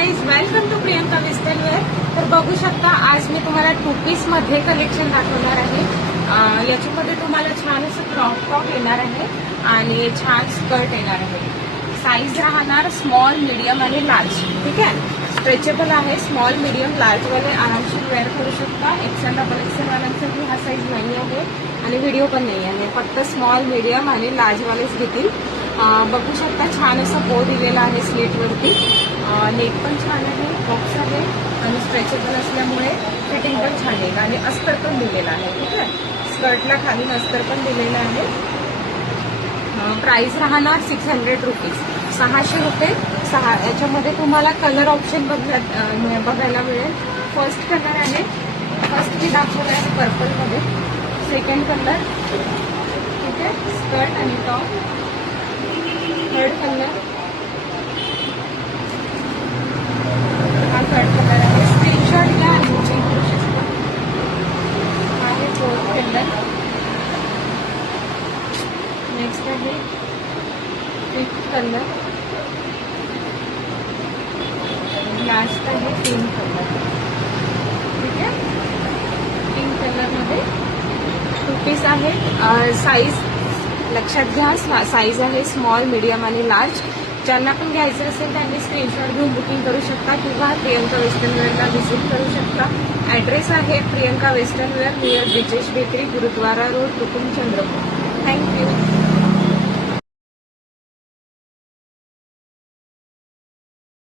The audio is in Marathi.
Guys, welcome to Priyanka western wear. तर बघू शकता आज मी तुम्हाला 2 पीस मध्ये कलेक्शन दाखवणार आहे. याच्यामध्ये तुम्हाला छान असं क्रॉप टॉप येणार आहे आणि छान स्कर्ट येणार आहे. साईज राहणार स्मॉल, मीडियम आणि लार्ज. ठीक आहे, स्ट्रेचेबल आहे. स्मॉल, मीडियम, लार्ज वाले आरामशीर वेअर करू शकता. एक्सेल डबल एक्सेल वाल्यांसाठी हा साईज नाही आहे आणि व्हिडिओ पण नाही आहे. फक्त स्मॉल, मीडियम आणि लार्ज वालेच घेतील. बघू शकता छान असं बो दिलेला आहे स्लीटवरती. नेक पण छान आहे, बॉक्स आहे आणि स्ट्रेचेबल असल्यामुळे फिटिंग पण छान आहे आणि अस्तर पण दिलेलं आहे. ठीक आहे, स्कर्टला खाली अस्तर पण दिलेलं आहे. प्राइस राहणार 600 रुपीज, 600 रुपये. याच्यामध्ये तुम्हाला कलर ऑप्शन बघायला मिळेल. फर्स्ट कलर आहे, फर्स्ट मी दाखवला आहे पर्पलमध्ये. सेकंड कलर, ठीक आहे, स्कर्ट आणि टॉप. थर्ड कलर, हा थर्ड कलर आहे. स्क्रीनशॉट घ्या आणि चेक करू शकता. आहे फोर्थ कलर. नेक्स्ट आहे फिफ्थ कलर. लास्ट आहे पिंक कलर. ठीक आहे, पिंक कलरमध्ये 2 पीस आहे. साईज लक्षात घ्या, साईज आहे स्मॉल, मीडियम आणि लार्ज. ज्यांना पण घ्यायचं असेल त्यांनी स्क्रीनशॉट घेऊन बुकिंग करू शकता किंवा प्रियंका वेस्टर्न वेअरला व्हिजिट करू शकता. ॲड्रेस आहे Priyanka western wear, near Brijesh bakery, Gurudwara road, Tukum, Chandrapur. Thank you.